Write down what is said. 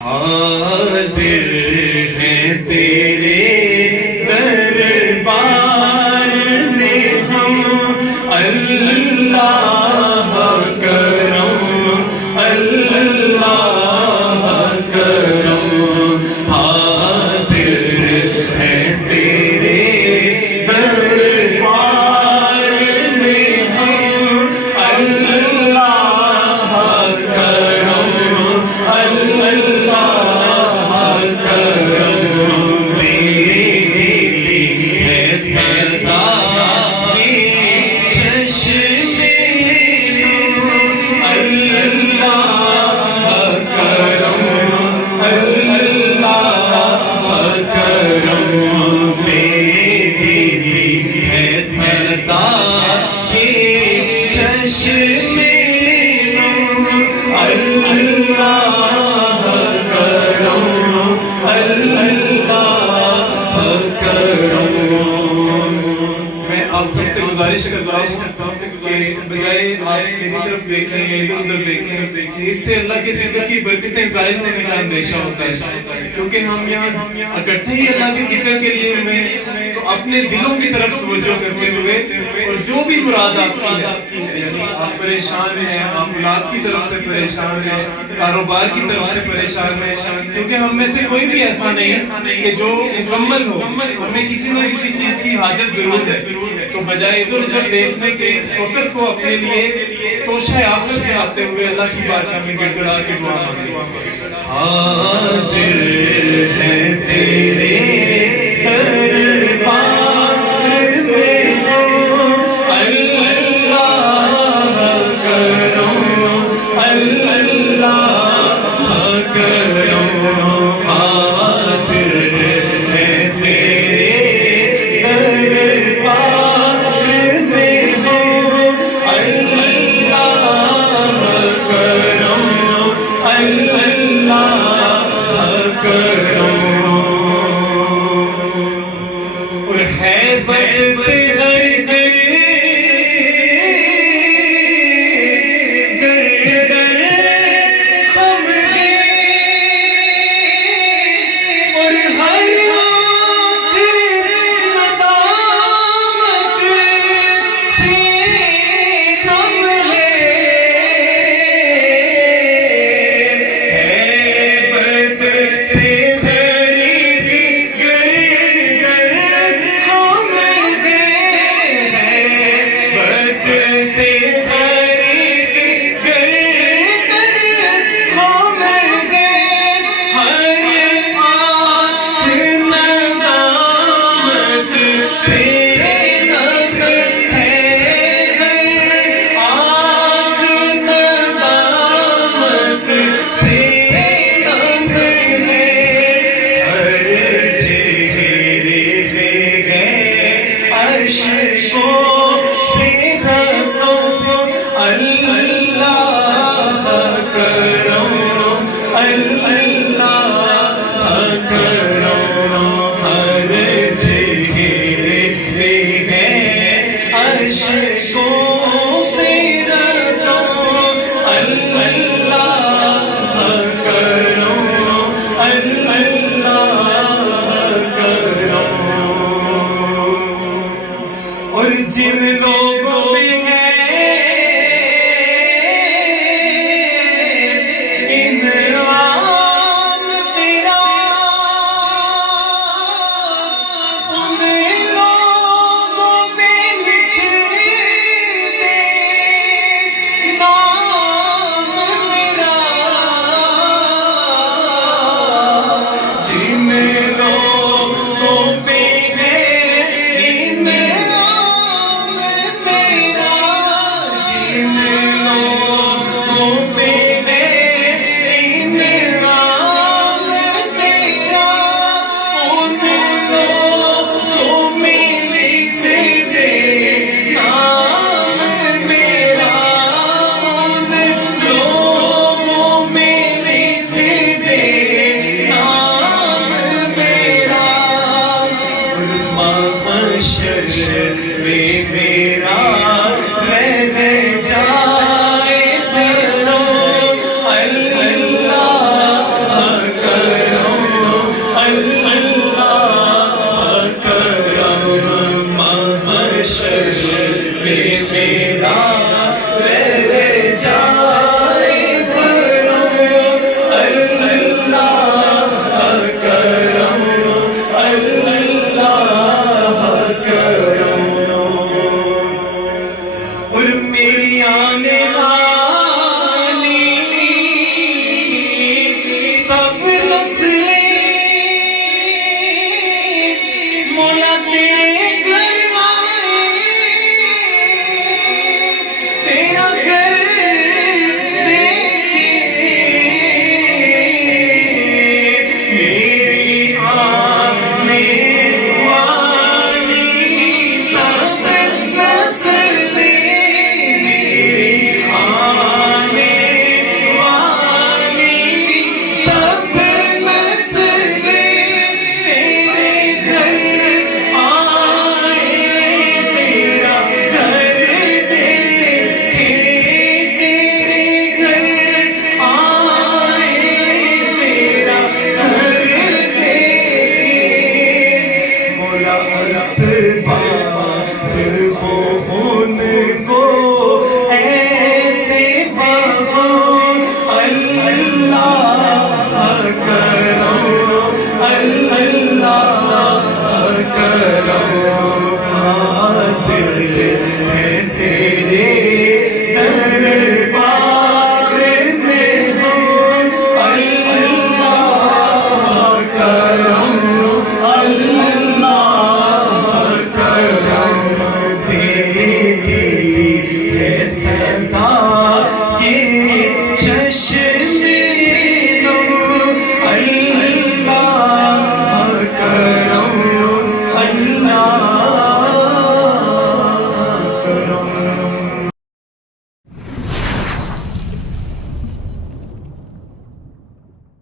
حاضر ہیں تیرے دربار میں ہم، اللہ کرم اللہ کرم۔ حاضر ہیں تیرے دربار میں ہم، اللہ کرم اللہ کرم۔ میری ہے سزا کے چشمے اللہ کرم اللہ کرم۔ میری ہے سزا کے چشمے اللہ میں آپ سب سے گزارش کرتا ہوں کہ بجائے آپ میری طرف دیکھیں ادھر ادھر دیکھیں، اس سے اللہ کی ذکر کی برکتیں ظاہر ہونے کا اندیشہ ہوتا ہے، کیونکہ ہم یہاں اکٹھے ہی اللہ کی ذکر کے لیے ہوئے، تو اپنے دلوں کی طرف توجہ کرتے ہوئے اور جو بھی مراد آپ کی ہے، یعنی آپ پریشان ہیں، آپ اولاد کی طرف سے پریشان ہیں، کاروبار کی طرف سے پریشان ہیں، کیونکہ ہم میں سے کوئی بھی ایسا نہیں کہ جو مکمل ہو، ہمیں کسی نہ کسی چیز کی حاجت ضرور ہے، تو بجائے ادھر ادھر دیکھنے کے اس وقت کو اپنے لیے توشہ آخرت میں آتے ہوئے اللہ کی بارگاہ میں گڑ گڑا کے دعا مانگیں۔ حاضر ہیں تیرے دربار میں ہم، اللہ کرم اللہ کرم۔ حاضر ہیں تیرے دربار میں ہم، اللہ کرم اللہ کرم۔ کرم اللہ کرم حاضر ہے تیرے دربار میں ہم اللہ کرم تیری ہے سزا یہ چشم